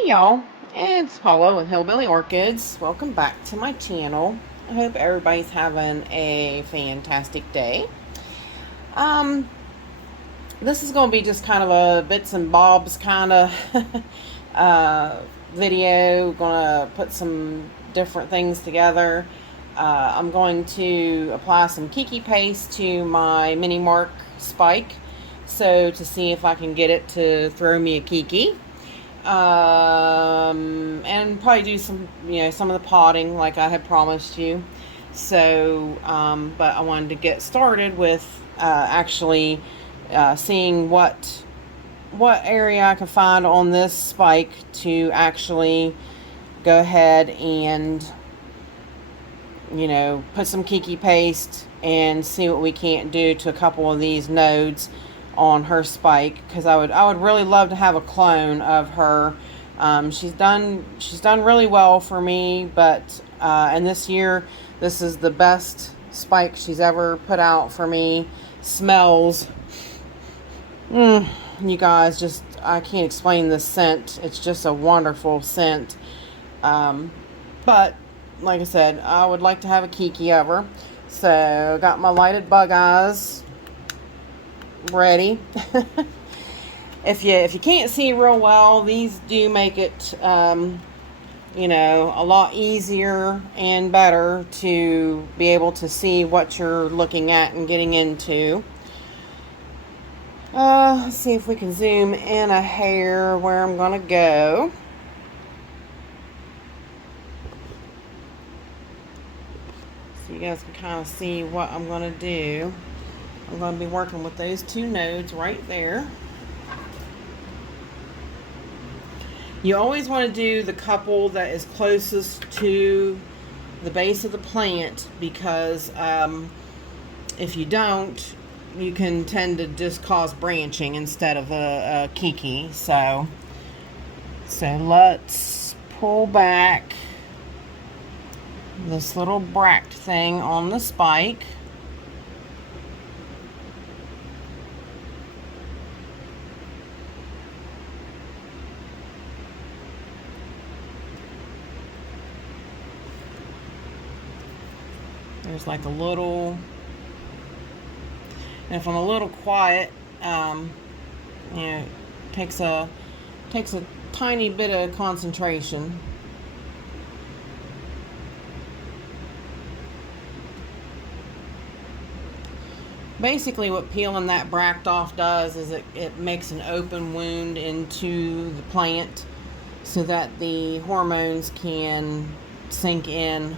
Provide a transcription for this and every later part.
Hey y'all, it's Paula with Hillbilly Orchids. Welcome back to my channel. I hope everybody's having a fantastic day. Um, this is going to be just kind of a bits and bobs kind of video. Going to put some different things together. I'm going to apply some Kiki paste to my mini mark spike, so to see if I can get it to throw me a Kiki. And probably do some, some of the potting like I had promised you. So, but I wanted to get started with actually seeing what area I can find on this spike to actually go ahead and put some Kiki paste and see what we can't do to a couple of these nodes on her spike, because I would really love to have a clone of her. She's done really well for me, but and this year this is the best spike she's ever put out for me. Smells, you guys, just I can't explain this scent. It's just a wonderful scent. But like I said, I would like to have a Kiki of her. So got my lighted bug eyes ready. If you can't see real well, these do make it a lot easier and better to be able to see what you're looking at and getting into. Let's see if we can zoom in a hair where I'm gonna go. So you guys can kind of see what I'm gonna do. I'm going to be working with those two nodes right there. You always want to do the couple that is closest to the base of the plant, because if you don't, you can tend to just cause branching instead of a Kiki. So let's pull back this little bract thing on the spike. There's like a little, and if I'm a little quiet, it takes a tiny bit of concentration. Basically what peeling that bract off does is it makes an open wound into the plant so that the hormones can sink in.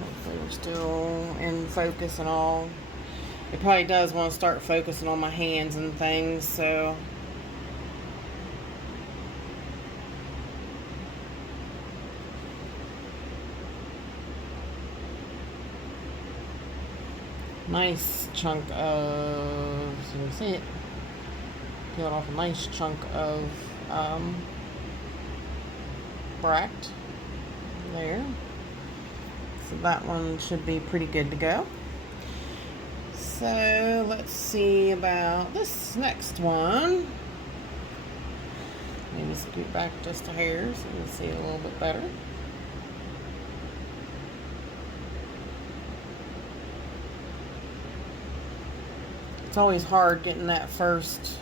Hopefully we're still in focus and all. It probably does want to start focusing on my hands and things, so nice chunk of, so you see it, peeled off a nice chunk of bract there. So that one should be pretty good to go. So let's see about this next one. Maybe scoot back just a hair so you can see it a little bit better. It's always hard getting that first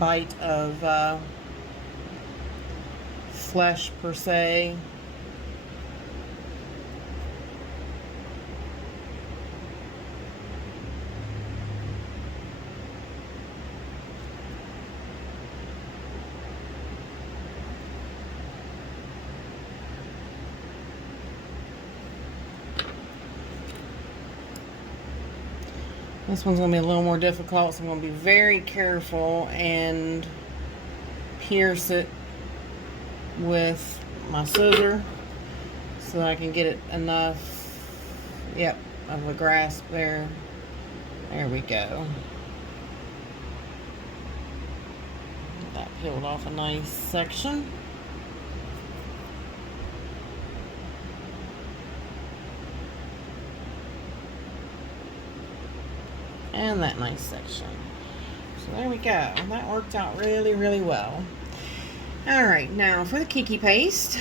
bite of flesh per se. This one's going to be a little more difficult, so I'm going to be very careful and pierce it with my scissor so that I can get it enough, of a grasp there. There we go. That peeled off a nice section. and that nice section. So there we go. That worked out really, really well. Alright, now for the Kiki paste,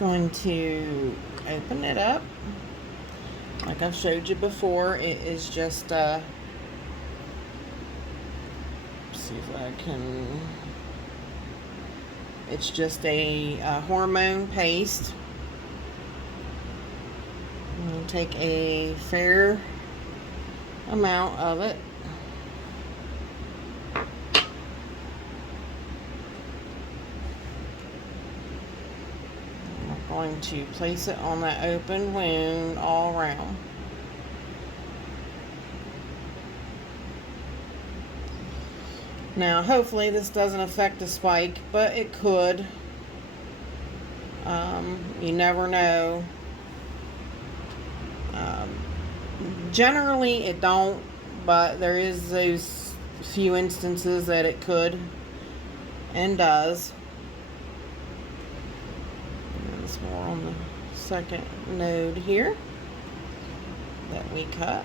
I'm going to open it up. Like I've showed you before, it is just, see if I can, it's just a hormone paste. I'm going to take a fair amount of it. I'm going to place it on that open wound all around. Now hopefully this doesn't affect the spike, but it could. You never know. Generally it don't, but there is those few instances that it could and does. And it's more on the second node here that we cut.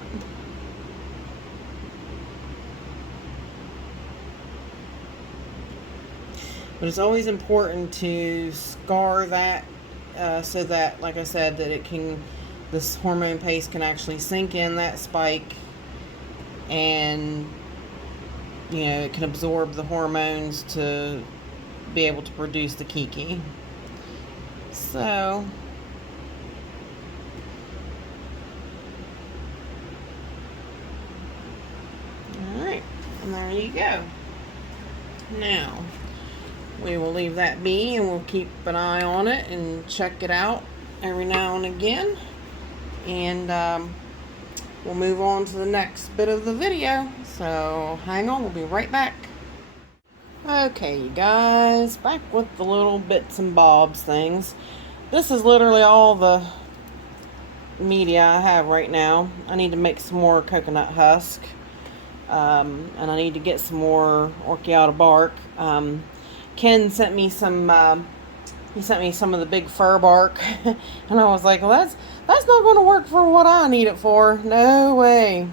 But it's always important to scar that so that, like I said, that it can, this hormone paste can actually sink in that spike, and you know, it can absorb the hormones to be able to produce the Kiki. So alright, and there you go. Now we will leave that be, and we'll keep an eye on it and check it out every now and again. And we'll move on to the next bit of the video. So hang on, we'll be right back. Okay, you guys, back with the little bits and bobs things. This is literally all the media I have right now. I need to make some more coconut husk. And I need to get some more orchiata bark. Ken sent me some, he sent me some of the big fir bark, and I was like, well, that's not going to work for what I need it for. No way.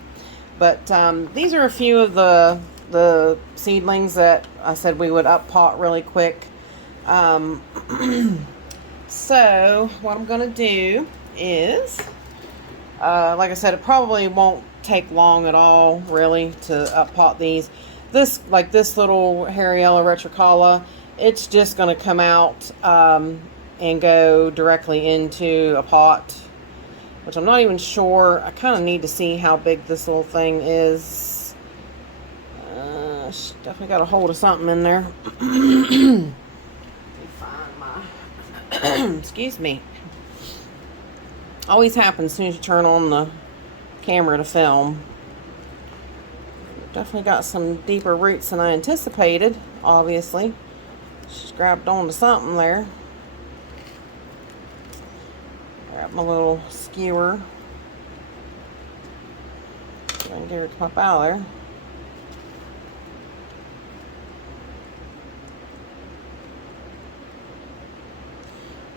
But these are a few of the seedlings that I said we would up pot really quick. So what I'm going to do is, like I said, it probably won't take long at all, really, to up pot these. This, like this little Hariella retricala, it's just going to come out and go directly into a pot, which I'm not even sure. I kind of need to see how big this little thing is. Definitely got a hold of something in there. Let me find my excuse me. Always happens as soon as you turn on the camera to film. Definitely got some deeper roots than I anticipated, obviously. Just grabbed onto something there. Grab my little skewer. And get her to come up out of there.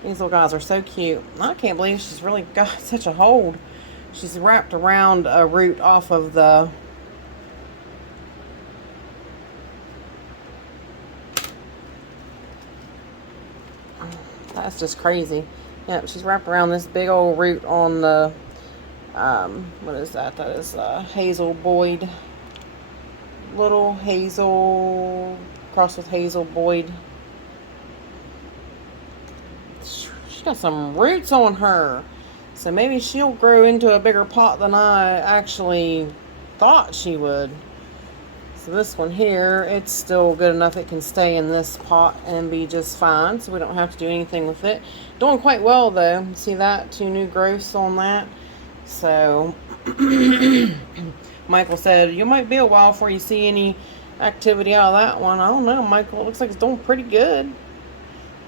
These little guys are so cute. I can't believe she's really got such a hold. She's wrapped around a root off of the that's just crazy. Yep, she's wrapped around this big old root on the, what is that? That is Hazel Boyd. Little Hazel, crossed with Hazel Boyd. She got some roots on her. So maybe she'll grow into a bigger pot than I actually thought she would. So this one here, it's still good enough. It can stay in this pot and be just fine. So we don't have to do anything with it. Doing quite well though. See that? 2 new growths on that. So Michael said, you might be a while before you see any activity out of that one. I don't know, Michael. It looks like it's doing pretty good.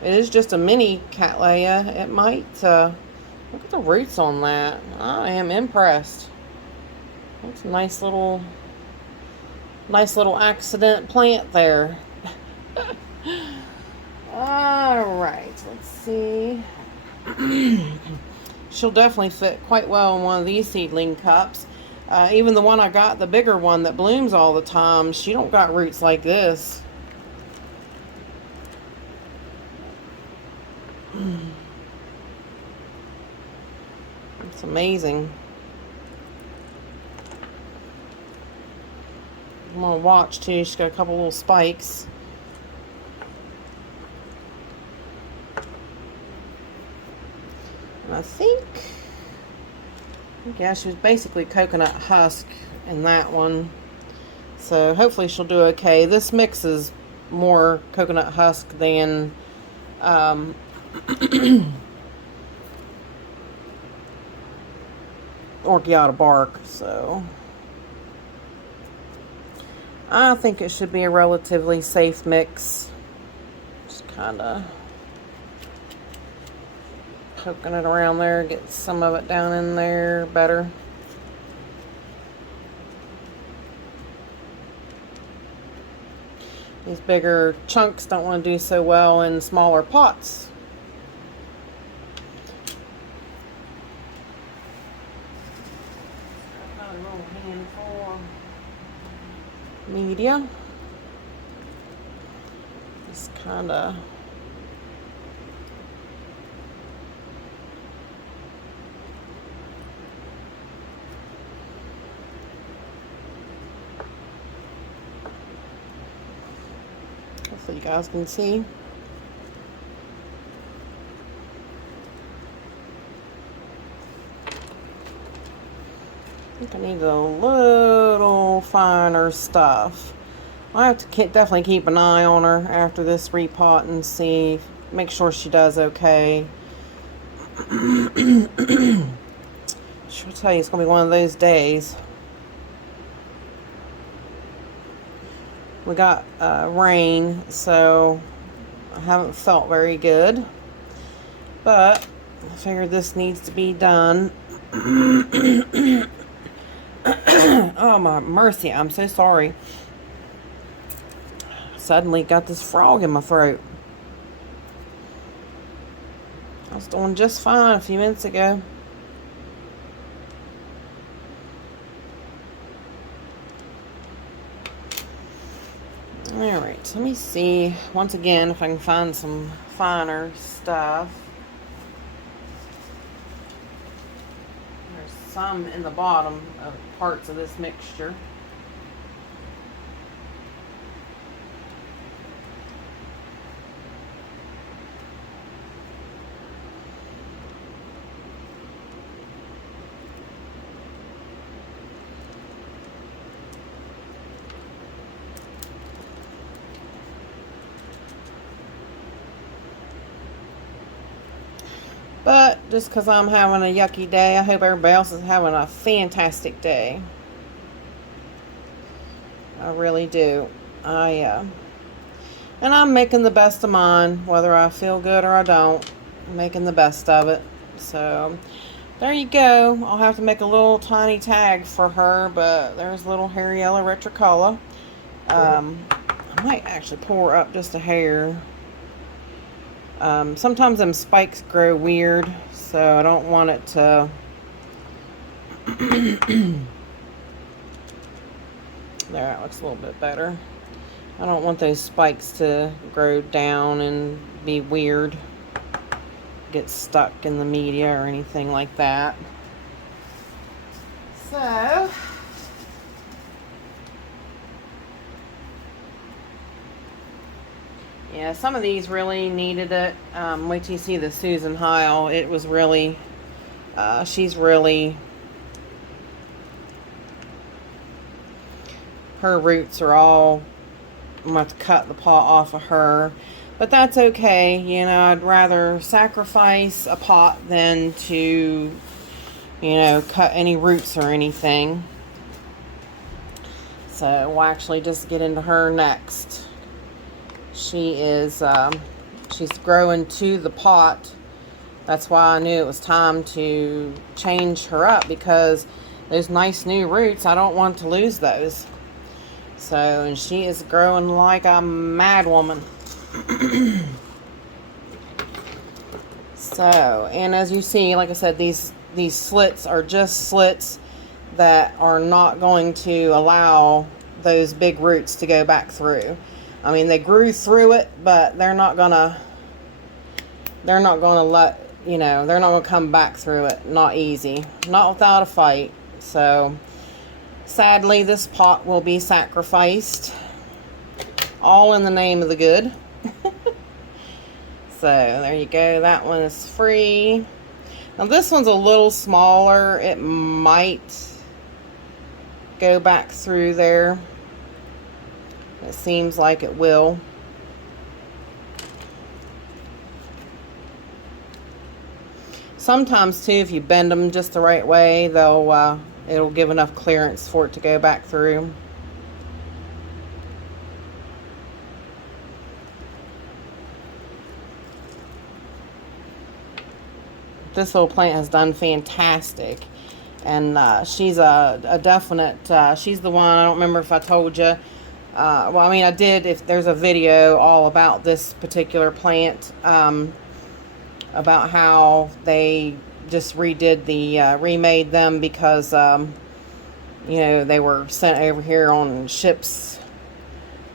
It is just a mini Cattleya. It might, look at the roots on that. I am impressed. That's a nice little accident plant there. Alright, let's see. She'll definitely fit quite well in one of these seedling cups. Even the one I got, the bigger one that blooms all the time, she don't got roots like this. It's amazing. I'm gonna watch too. She's got a couple little spikes. And I think, yeah, she was basically coconut husk in that one. So hopefully she'll do okay. This mix is more coconut husk than Orchids bark. So I think it should be a relatively safe mix. Just kind of poking it around there, get some of it down in there better. These bigger chunks don't want to do so well in smaller pots. Another little handful of media. Just kind of so you guys can see. I think I need a little finer stuff. I have to definitely keep an eye on her after this repot and see, make sure she does okay. She'll tell you it's gonna be one of those days. We got rain, so I haven't felt very good, but I figured this needs to be done. Oh my mercy, I'm so sorry. Suddenly got this frog in my throat. I was doing just fine a few minutes ago. Alright, let me see once again if I can find some finer stuff. There's some in the bottom of parts of this mixture. But just because I'm having a yucky day, I hope everybody else is having a fantastic day. I really do. And I'm making the best of mine, whether I feel good or I don't. I'm making the best of it. So there you go. I'll have to make a little tiny tag for her, but there's little Hariella retricola. I might actually pour her up just a hair. Sometimes them spikes grow weird, so I don't want it to there, that looks a little bit better. I don't want those spikes to grow down and be weird, get stuck in the media or anything like that. So yeah, some of these really needed it. Wait till you see the Susan Heil. It was really, she's really, her roots are all, I'm going to have to cut the pot off of her. But that's okay. You know, I'd rather sacrifice a pot than to, you know, cut any roots or anything. So we'll actually just get into her next. She is, she's growing to the pot. That's why I knew it was time to change her up, because those nice new roots, I don't want to lose those. So, and she is growing like a mad woman. So, and as you see, like I said, these slits are just slits. that are not going to allow those big roots to go back through. I mean, they grew through it, but they're not gonna let, you know, they're not gonna come back through it. Not easy, not without a fight. So sadly, this pot will be sacrificed, all in the name of the good. So there you go, that one is free. Now this one's a little smaller. It might go back through there. It seems like it will. Sometimes too, if you bend them just the right way, they'll it'll give enough clearance for it to go back through. This little plant has done fantastic, and she's a definite, she's the one, I don't remember if I told you, well, I mean, I did, if there's a video all about this particular plant, about how they just redid the, remade them because, you know, they were sent over here on ships,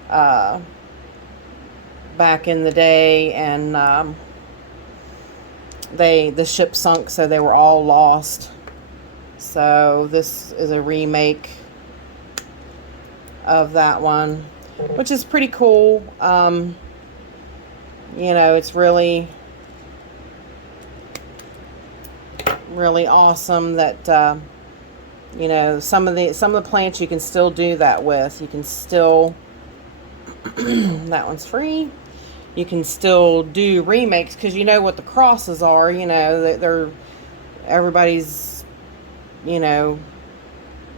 back in the day, and, the ship sunk, so they were all lost. So this is a remake of that one, which is pretty cool. You know, it's really awesome that you know, some of the plants you can still do that with. You can still that one's free. You can still do remakes, because you know what the crosses are. You know, they're everybody's, you know,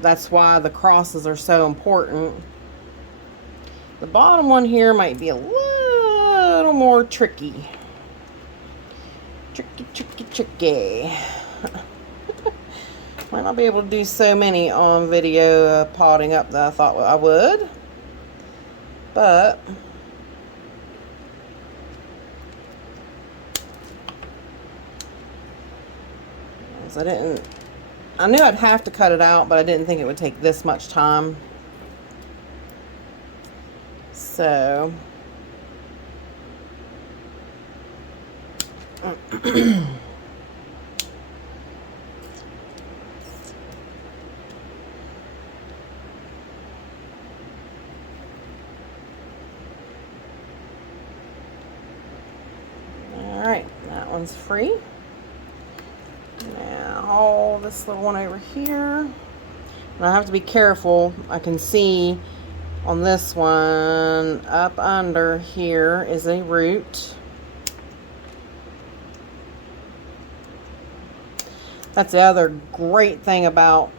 that's why the crosses are so important. The bottom one here might be a little more tricky. Tricky. Might not be able to do so many on video potting up that I thought I would, but I knew I'd have to cut it out, but I didn't think it would take this much time. So all right, that one's free. Now, this little one over here. And I have to be careful. I can see on this one, up under here is a root. That's the other great thing about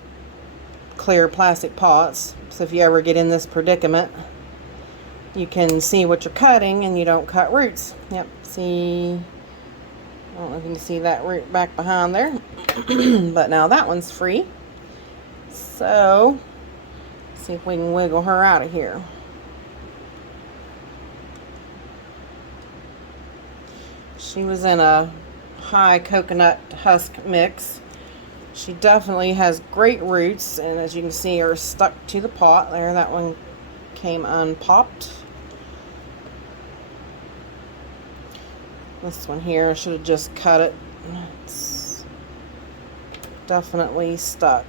clear plastic pots. So if you ever get in this predicament, you can see what you're cutting and you don't cut roots. Yep, see, I don't know if you can see that root back behind there. But now that one's free. So, let's see if we can wiggle her out of here. She was in a high coconut husk mix. She definitely has great roots, and as you can see, are stuck to the pot. There, that one came unpopped. This one here, I should have just cut it. It's definitely stuck.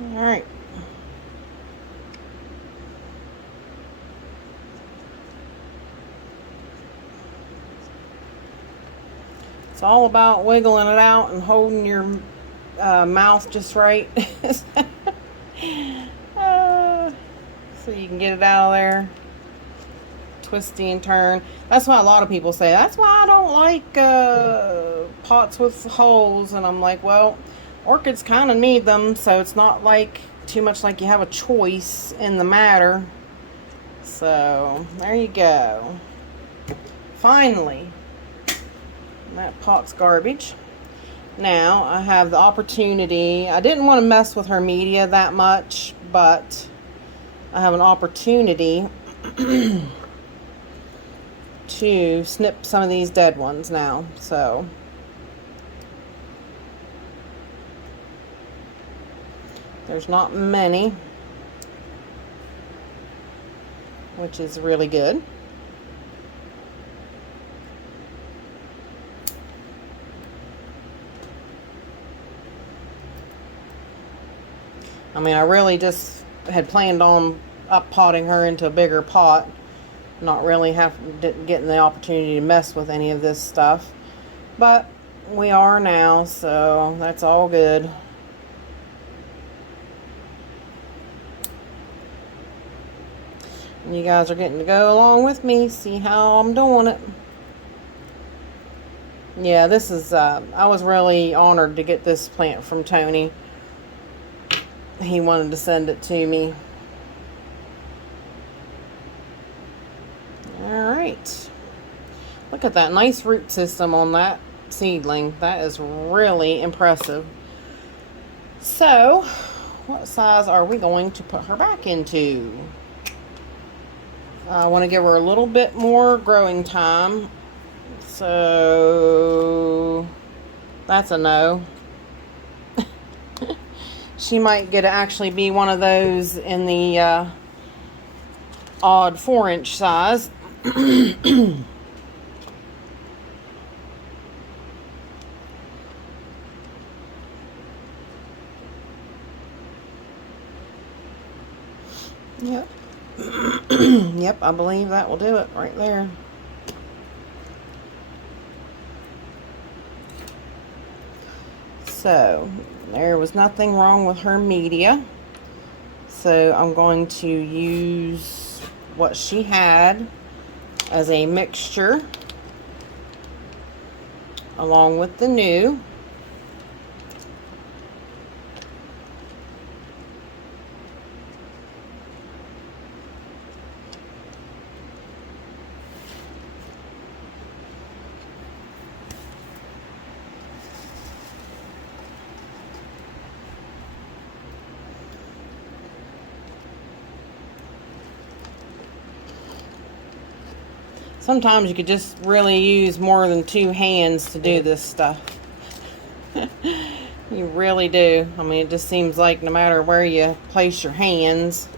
All right. It's all about wiggling it out and holding your mouth just right. So you can get it out of there. Twisty and turn. That's why a lot of people say, that's why I don't like pots with holes. And I'm like, well, orchids kind of need them, so it's not like too much like you have a choice in the matter. So there you go. Finally, that pot's garbage. Now I have the opportunity. I didn't want to mess with her media that much, but I have an opportunity to snip some of these dead ones now. So there's not many, which is really good. I mean, I really just had planned on up-potting her into a bigger pot, not really getting the opportunity to mess with any of this stuff. But we are now, so that's all good. You guys are getting to go along with me, see how I'm doing it. Yeah, this is, I was really honored to get this plant from Tony. He wanted to send it to me. Alright. Look at that nice root system on that seedling. That is really impressive. So, what size are we going to put her back into? I want to give her a little bit more growing time. So, that's a no. She might get to actually be one of those in the odd 4-inch size. Yep. Yep, I believe that will do it right there. So, there was nothing wrong with her media. So, I'm going to use what she had as a mixture along with the new. Sometimes you could just really use more than 2 hands to do this stuff. You really do. I mean, it just seems like no matter where you place your hands.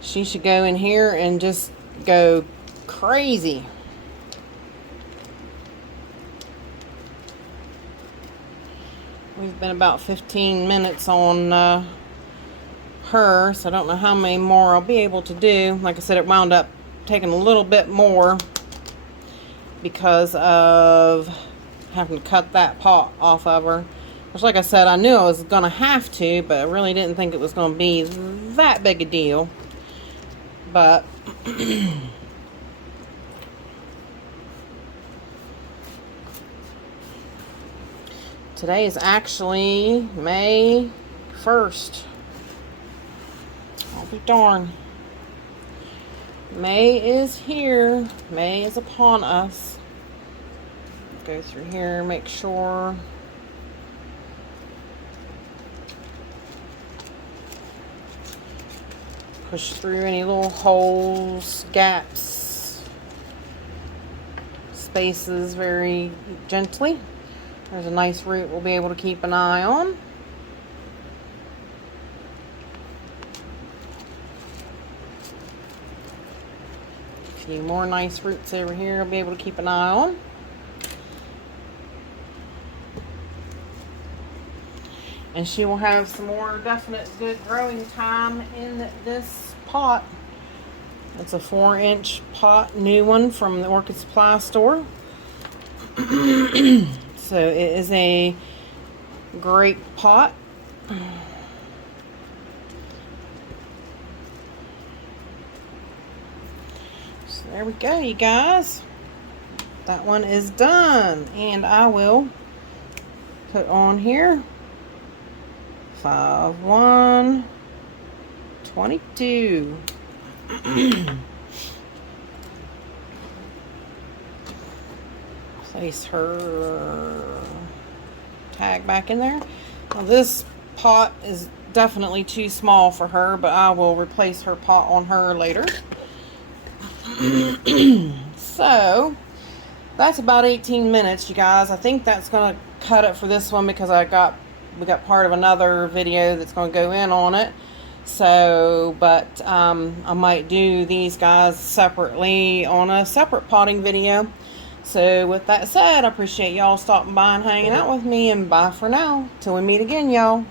She should go in here and just go crazy. We've been about 15 minutes on her, so I don't know how many more I'll be able to do. Like I said, it wound up taking a little bit more because of having to cut that pot off of her. Which, like I said, I knew I was going to have to, but I really didn't think it was going to be that big a deal. But today is actually May 1st. I'll be darned. May is here. May is upon us. Go through here, make sure. Push through any little holes, gaps, spaces very gently. There's a nice root we'll be able to keep an eye on. A few more nice roots over here I'll be able to keep an eye on. And she will have some more definite good growing time in this pot. It's a 4-inch pot, new one from the Orchid Supply Store. So it is a great pot. So there we go, you guys. That one is done. And I will put on here 5/1 22. Place her tag back in there. Now this pot is definitely too small for her, but I will replace her pot on her later. So that's about 18 minutes, you guys. I think that's gonna cut it for this one because we got part of another video that's gonna go in on it. So, but I might do these guys separately on a separate potting video. So with that said, I appreciate y'all stopping by and hanging out with me, and bye for now till we meet again, y'all.